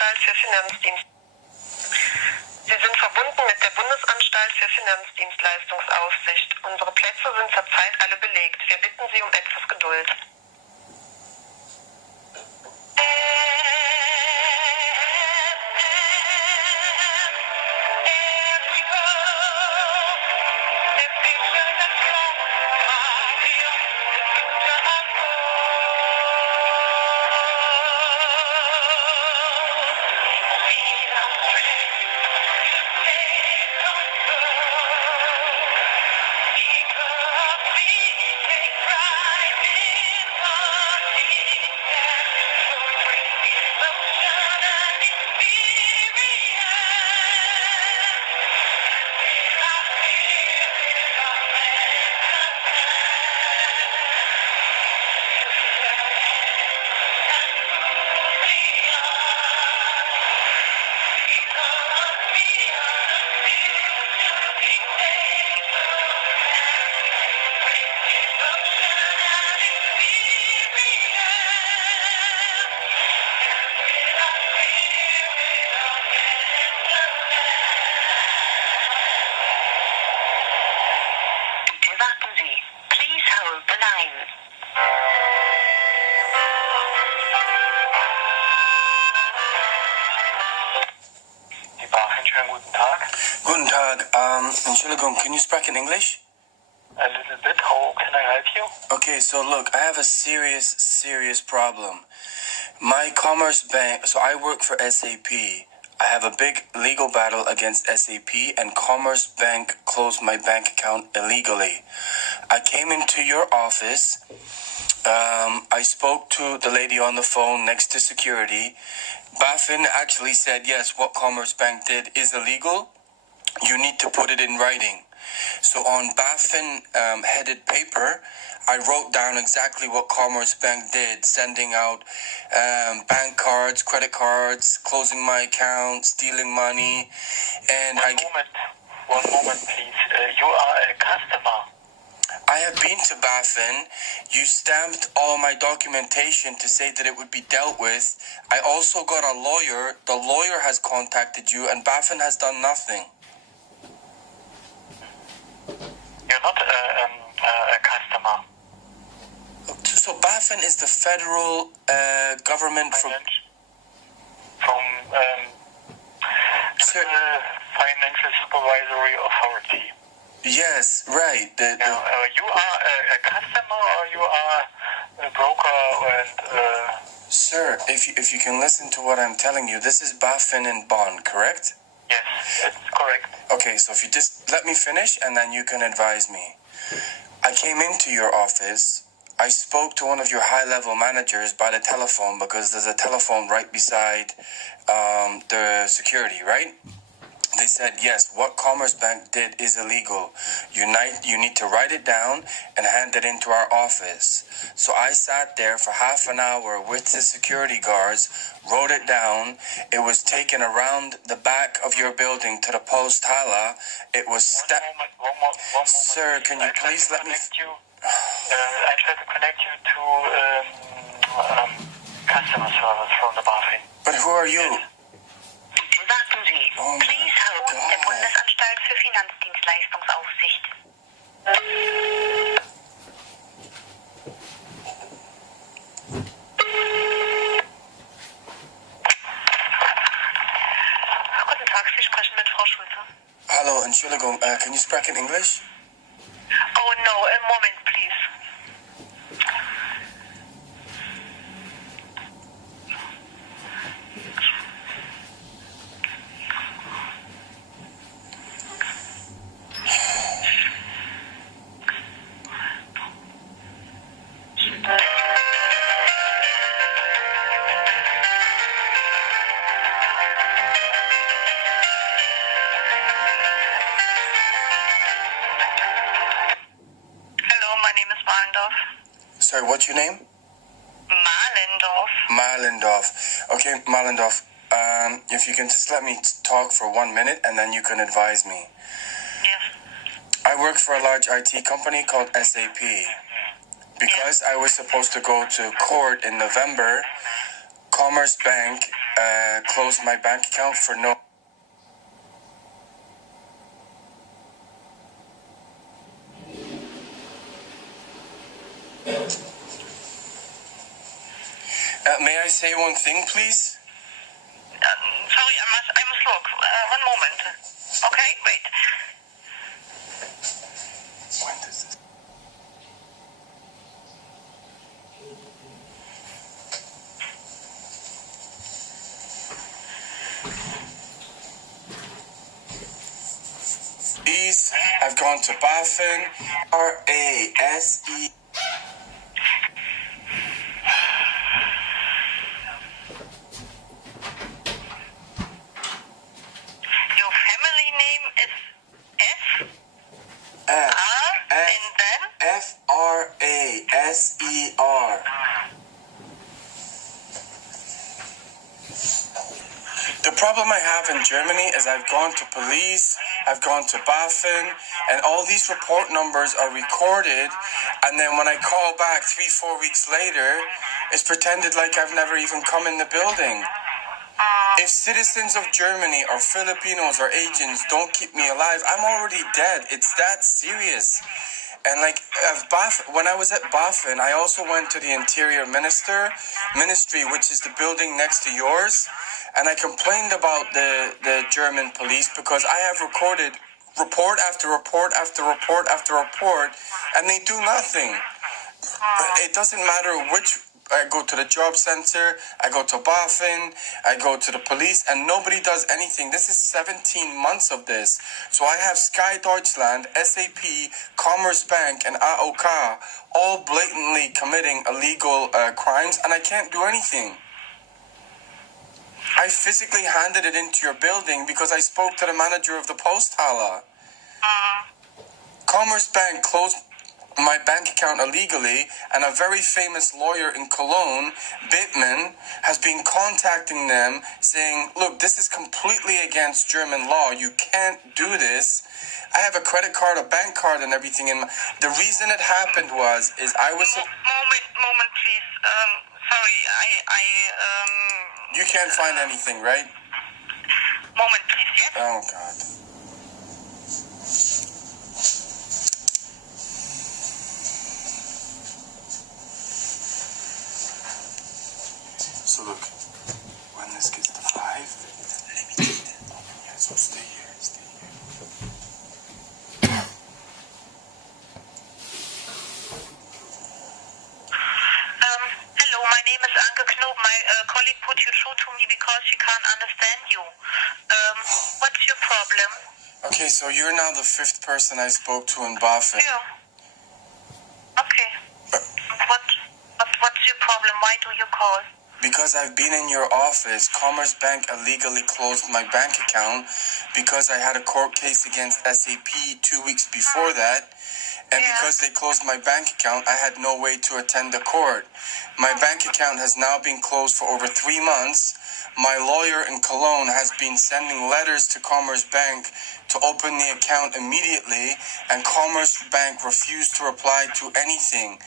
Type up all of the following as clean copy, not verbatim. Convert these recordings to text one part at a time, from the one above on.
Bundesanstalt für Finanzdienst. Sie sind verbunden mit der Bundesanstalt für Finanzdienstleistungsaufsicht. Unsere Plätze sind zurzeit alle belegt. Wir bitten Sie um etwas Geduld. Warten Sie. Please hold the line. Die BaFin, schönen guten Tag. Guten Tag. Entschuldigung, can you speak in English? A little bit. How can I help you? Okay, so look, I have a serious problem. My Commerce Bank, so I work for SAP. I have a big legal battle against SAP, and Commerce Bank closed my bank account illegally. I came into your office. I spoke to the lady on the phone next to security. BaFin actually said, yes, what Commerce Bank did is illegal. You need to put it in writing. So on BaFin headed paper, I wrote down exactly what Commerce Bank did, sending out bank cards, credit cards, closing my account, stealing money, and One moment, please. You are a customer. I have been to BaFin. You stamped all my documentation to say that it would be dealt with. I also got a lawyer. The lawyer has contacted you, and BaFin has done nothing. You're not a customer. So BaFin is the Federal Government From Financial Supervisory Authority. Yes, right. You are a customer, or you are a broker and... Sir, if you can listen to what I'm telling you, this is BaFin in Bonn, correct? Yes, it's correct. Okay, so if you just let me finish and then you can advise me. I came into your office. I spoke to one of your high-level managers by the telephone because there's a telephone right beside the security, right? They said, yes, what Commerce Bank did is illegal. You need to write it down and hand it into our office. So I sat there for half an hour with the security guards, wrote it down. It was taken around the back of your building to the post hala. It was... One moment. Sir, can you please let me... I try to connect you to customer service from the BaFin. But who are you? Warten Sie. Oh Please hold. God. Der Bundesanstalt für Finanzdienstleistungsaufsicht. Guten Tag, Sie sprechen mit Frau Schulze. Hello, Entschuldigung, can you speak in English? Oh no, a moment please. Sorry, what's your name? Malendorf. Okay, Malendorf, if you can just let me talk for 1 minute and then you can advise me. Yes. I work for a large IT company called SAP. Because I was supposed to go to court in November, Commerce Bank closed my bank account for no... may I say one thing, please? Sorry, I must look. One moment. Okay, wait. When does this... Please, I've gone to BaFin, RASE. Your family name is F? F, R? F, And then? FRASER. The problem I have in Germany is I've gone to police, I've gone to BaFin, and all these report numbers are recorded, and then when I call back 3-4 weeks later, it's pretended like I've never even come in the building. If citizens of Germany or Filipinos or agents don't keep me alive, I'm already dead. It's that serious. And like when I was at BaFin, I also went to the Interior Ministry, which is the building next to yours, and I complained about the German police because I have recorded report after report after report after report, and they do nothing. It doesn't matter which... I go to the job center, I go to BaFin, I go to the police, and nobody does anything. This is 17 months of this. So I have Sky Deutschland, SAP, Commerce Bank, and AOK all blatantly committing illegal crimes, and I can't do anything. I physically handed it into your building because I spoke to the manager of the Posthalle. Commerce Bank closed my bank account illegally, and a very famous lawyer in Cologne, Bittman, has been contacting them saying, look, this is completely against German law. You can't do this. I have a credit card, a bank card, and everything. The reason it happened was I was... Moment, please. Sorry, You can't find anything, right? Moment, please, yes? Oh, God. So look, when this gets to 5, let me take that. Yeah, so stay here. Hello, my name is Anke Knob. My colleague put you through to me because she can't understand you. What's your problem? Okay, so you're now the 5th person I spoke to in BaFin. Yeah. Okay. What's your problem? Why do you call? Because I've been in your office, Commerce Bank illegally closed my bank account because I had a court case against SAP 2 weeks before that. And because they closed my bank account, I had no way to attend the court. My bank account has now been closed for over 3 months. My lawyer in Cologne has been sending letters to Commerce Bank to open the account immediately, and Commerce Bank refused to reply to anything.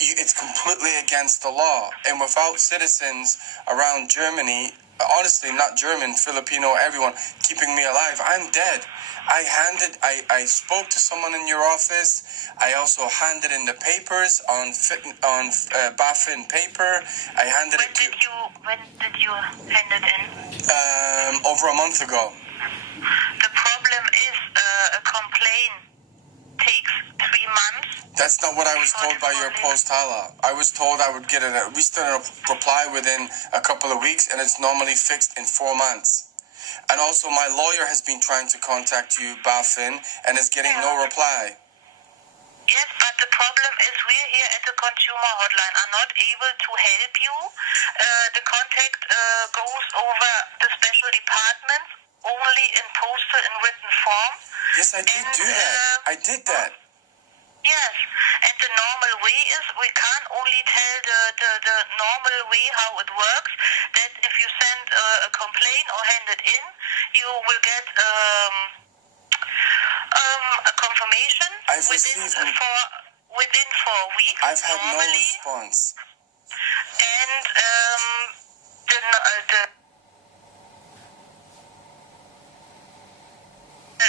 It's completely against the law. And without citizens around Germany, honestly, not German, Filipino, everyone, keeping me alive, I'm dead. I spoke to someone in your office. I also handed in the papers on BaFin paper. I handed it to... When did you hand it in? Over a month ago. The problem is a complaint takes 3 months. That's not what I was told by your Posthalle. I was told I would get at least a reply within a couple of weeks, and it's normally fixed in 4 months. And also, my lawyer has been trying to contact you, BaFin, and is getting no reply. Yes, but the problem is we're here at the consumer hotline are not able to help you. The contact goes over the special departments only in postal and written form. Yes, I did do that. I did that. Yes, and the normal way is we can't only tell the normal way how it works, that if you send a complaint or hand it in, you will get a confirmation within 4 weeks. I've had normally. no response. And the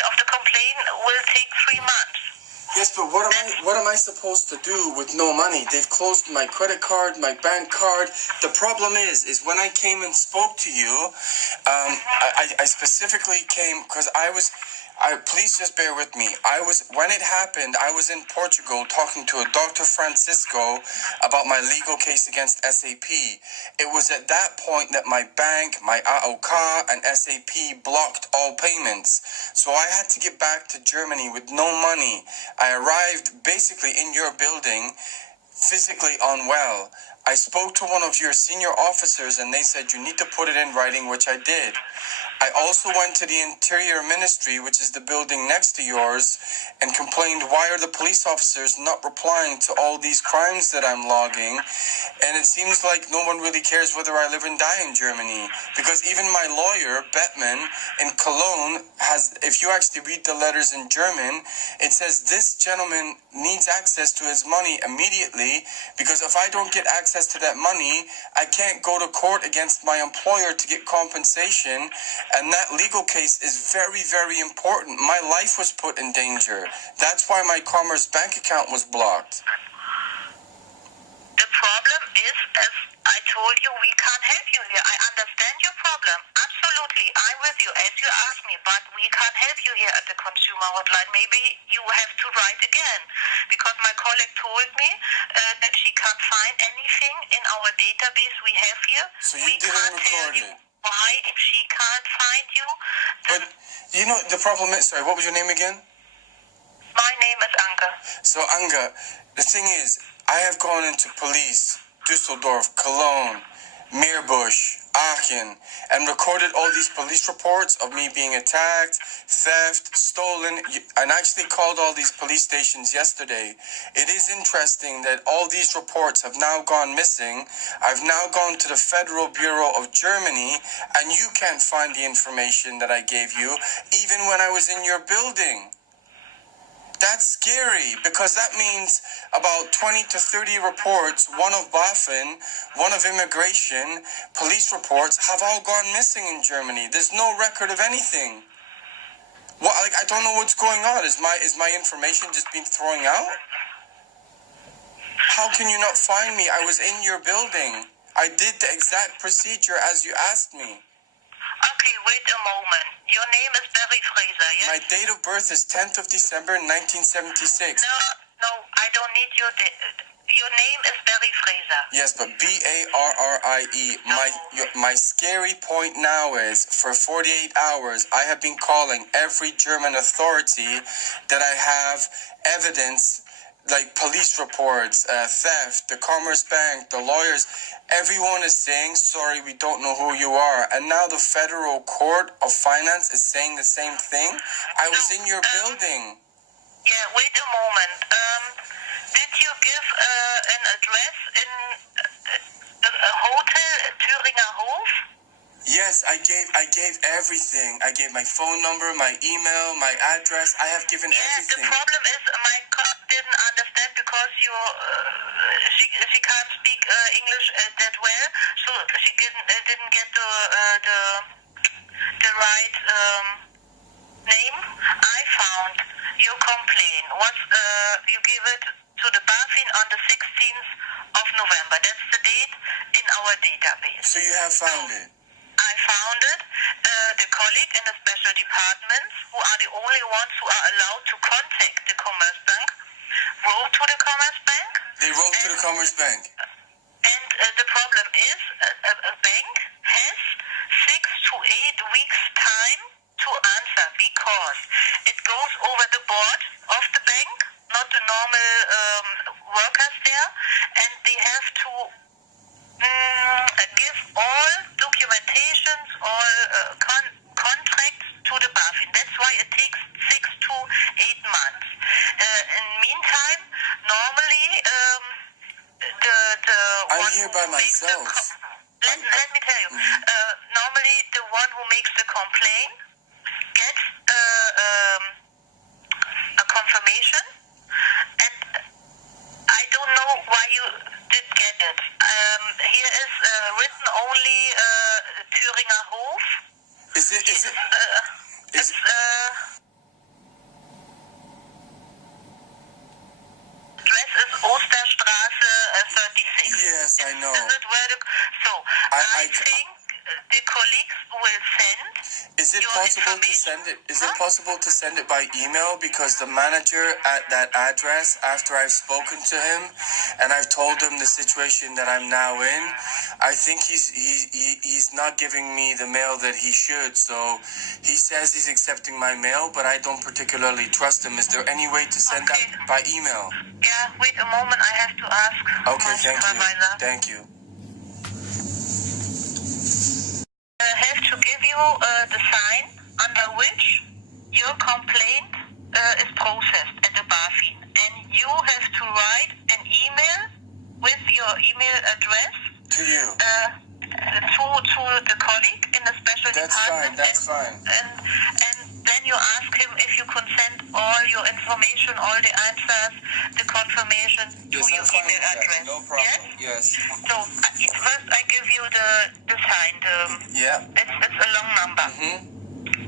of the complaint will take 3 months. Yes, but what am I supposed to do with no money? They've closed my credit card, my bank card. The problem is when I came and spoke to you, I specifically came because please just bear with me. When it happened, I was in Portugal talking to a Dr. Francisco about my legal case against SAP. It was at that point that my bank, my AOK, and SAP blocked all payments. So I had to get back to Germany with no money. I arrived basically in your building, physically unwell. I spoke to one of your senior officers and they said you need to put it in writing, which I did. I also went to the Interior Ministry, which is the building next to yours, and complained, why are the police officers not replying to all these crimes that I'm logging? And it seems like no one really cares whether I live and die in Germany. Because even my lawyer, Bettman, in Cologne, if you actually read the letters in German, it says this gentleman needs access to his money immediately, because if I don't get access to that money, I can't go to court against my employer to get compensation. And that legal case is very, very important. My life was put in danger. That's why my Commerce Bank account was blocked. The problem is, as I told you, we can't help you here. I understand your problem. Absolutely. I'm with you, as you asked me, but we can't help you here at the consumer hotline. Maybe you have to write again, because my colleague told me that she can't find anything in our database we have here. So you didn't record it? Why she can't find you. But, you know, the problem is, sorry, what was your name again? My name is Anke. So, Anke, the thing is, I have gone into police, Düsseldorf, Cologne, Meerbusch, Aachen, and recorded all these police reports of me being attacked, theft, stolen, and actually called all these police stations yesterday. It is interesting that all these reports have now gone missing. I've now gone to the Federal Bureau of Germany, and you can't find the information that I gave you, even when I was in your building. That's scary, because that means about 20 to 30 reports, one of BaFin, one of immigration, police reports, have all gone missing in Germany. There's no record of anything. I don't know what's going on. Is my information just being thrown out? How can you not find me? I was in your building. I did the exact procedure as you asked me. Okay, wait a moment. Your name is Barry Fraser, yes? My date of birth is 10th of December, 1976. No, I don't need your date. Your name is Barry Fraser. Yes, but Barrie. No. My scary point now is, for 48 hours, I have been calling every German authority that I have evidence, like police reports, theft, the Commerce Bank, the lawyers. Everyone is saying, sorry, we don't know who you are. And now the Federal Court of Finance is saying the same thing. I was in your building. Yeah, wait a moment. Did you give an address in a hotel, Thüringer Hof? Yes, I gave everything. I gave my phone number, my email, my address. I have given everything. The problem is my cop didn't understand, because she can't speak English that well, so she didn't get the right name. I found your complaint was you gave it to the BaFin on the 16th of November. That's the date in our database. So you have found it? I found it. The colleague in the special departments, who are the only ones who are allowed to contact the Commerce Bank, wrote to the Commerce Bank. They wrote to the Commerce Bank. And the problem is, a bank has 6 to 8 weeks time to answer, because it goes over the board of the bank, not the normal workers there, and they have to give all documentations, all contracts to the BaFin. That's why it takes 6 to 8 months. In the meantime, normally I'm here by myself. Let me tell you. Normally, the one who makes the complaint gets a confirmation, and I don't know why you did get it. Here is written only Thüringer Hof. Is it? It's address is Osterstraße 36. Yes, I know. Is it where so I think the colleagues will send. Is it your possible to information. send it? Is it possible to send it by email? Because the manager at that address, after I've spoken to him and I've told him the situation that I'm now in, I think he's not giving me the mail that he should. So he says he's accepting my mail, but I don't particularly trust him. Is there any way to send that by email? Yeah, wait a moment. I have to ask. Okay, my thank you. supervisor. Thank you. Have to give you the sign under which your complaint is processed at the BaFin, and you have to write an email with your email address To you. to the colleague in the special department. That's fine. And then you ask him if you can send all your information, all the answers, the confirmation to Yes, your I'm fine email with that. address. No problem. Yes. So first I give you the sign. Yeah. It's a long number.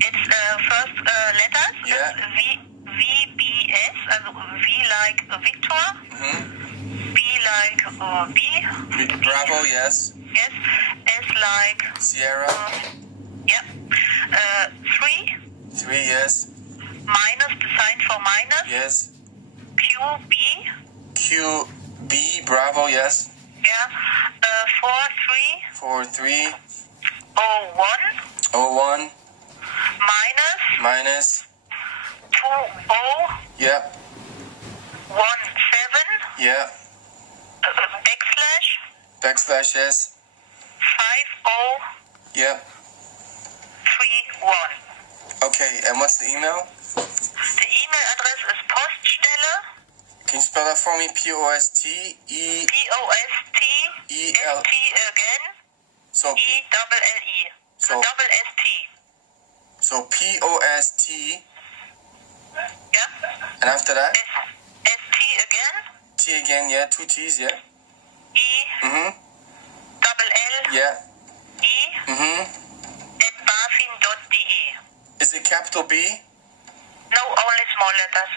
It's first letters. Yeah. It's VBS, also V like Victor, B like B. Bravo, yes. Yes. S like Sierra. yeah. 3 3, yes. minus the sign for minus. Yes. QB. QB, Bravo, yes. Yeah. 4, 3. 4301 01. minus Minus. 2017 Yeah. Yeah. backslash Backslash, yes. 5031. Yeah. Okay, and what's the email? The email address is Poststelle. Can you spell that for me? P-O-S-T-E... P-O-S-T-S-T again. So, E-double-L-E. So- double S-T. so P-O-S-T, Yeah. and after that? S-T again. T again, yeah, 2 T's, yeah. E-double-L-E. Yeah. Mm-hmm. At bafin.de. Is it capital B? No, only small letters.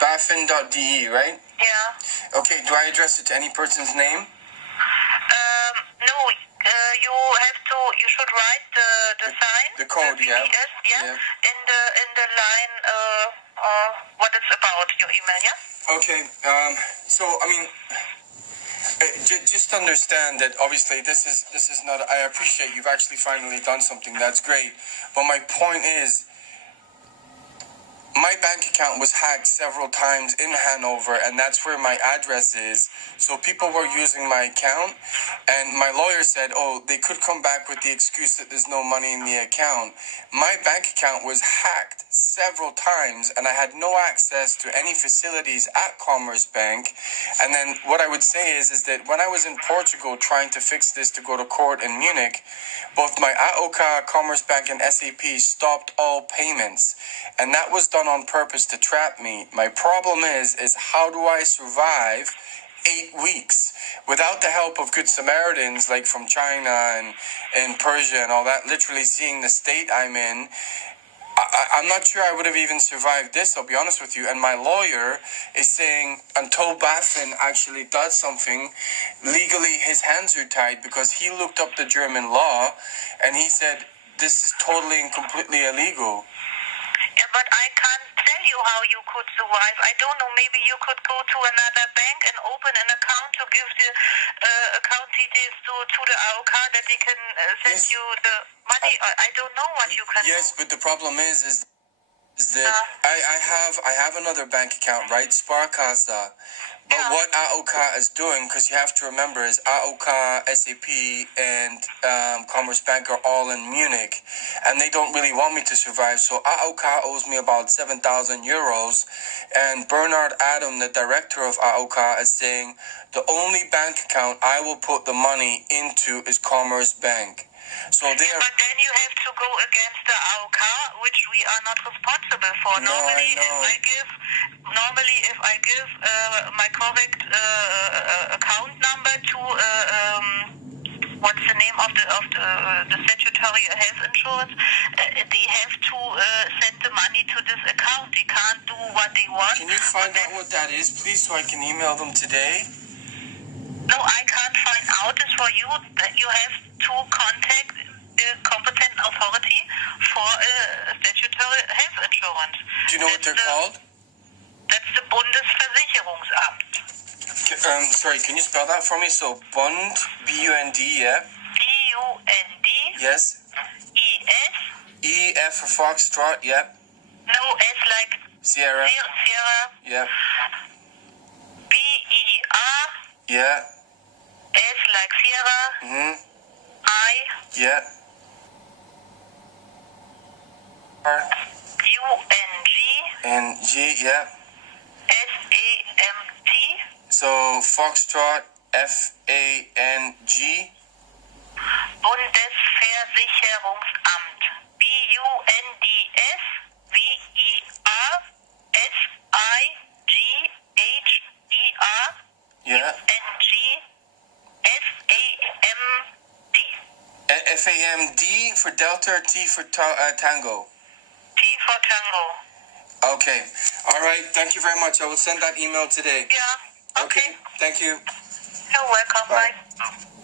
Bafin.de, right? Yeah. Okay, do I address it to any person's name? No, you should write the sign. the code, yeah. BBS, yeah. Yeah. In the line, what it's about, your email, yeah? Okay, so, I mean, just understand that obviously this is not, I appreciate you've actually finally done something, that's great, but my point is, my bank account was hacked several times in Hanover, and that's where my address is. So people were using my account, and my lawyer said, oh, they could come back with the excuse that there's no money in the account. My bank account was hacked several times, and I had no access to any facilities at Commerce Bank. And then what I would say is that when I was in Portugal trying to fix this to go to court in Munich, both my AOK, Commerce Bank, and SAP stopped all payments. And that was done on purpose to trap me. My problem is how do I survive 8 weeks without the help of good Samaritans like from China and Persia and all that, literally seeing the state I'm in. I'm not sure I would have even survived this, I'll be honest with you. And my lawyer is saying until BaFin actually does something, legally his hands are tied because he looked up the German law and he said this is totally and completely illegal. Yeah, but I can't tell you how you could survive. I don't know. Maybe you could go to another bank and open an account to give the account details to the AOK that they can send you the money. I don't know what you can do. Yes, but the problem is that I have another bank account, right? Sparkassa. But what AOK is doing, because you have to remember, is AOK, SAP, and Commerce Bank are all in Munich, and they don't really want me to survive. So AOK owes me about 7,000 euros, and Bernard Adam, the director of AOK, is saying the only bank account I will put the money into is Commerce Bank. So they are. But then you have to go against the AOK, which we are not responsible for. No, Normally, I know. if I give my correct account number to what's the name of the statutory health insurance, they have to send the money to this account. They can't do what they want. Can you find out what that is, please, so I can email them today? No, I can't find out this for you. You have to contact the competent authority for statutory health insurance. Do you know what they're called? That's the Bundesversicherungsamt. Sorry, can you spell that for me? So, Bund, B-U-N-D, yeah? B-U-N-D. Yes. E-S. E-F for Foxtrot, yep. No, S like Sierra. Sierra. Yep. B-E-R. Yeah. S like Sierra. Mm-hmm. I. Yeah. R. U-N-G. N-G, yeah. S-A-M-T. So, Foxtrot, F-A-N-G. Bundesversicherungsamt. B-U-N-D-S-V-I-S-I-G-H-E-R. Yeah. N-G-S-A-M-T. F-A-M-D for Delta or T for Tango? T for Tango. Okay. All right. Thank you very much. I will send that email today. Yeah. Okay. Thank you. You're welcome. Bye. Bye.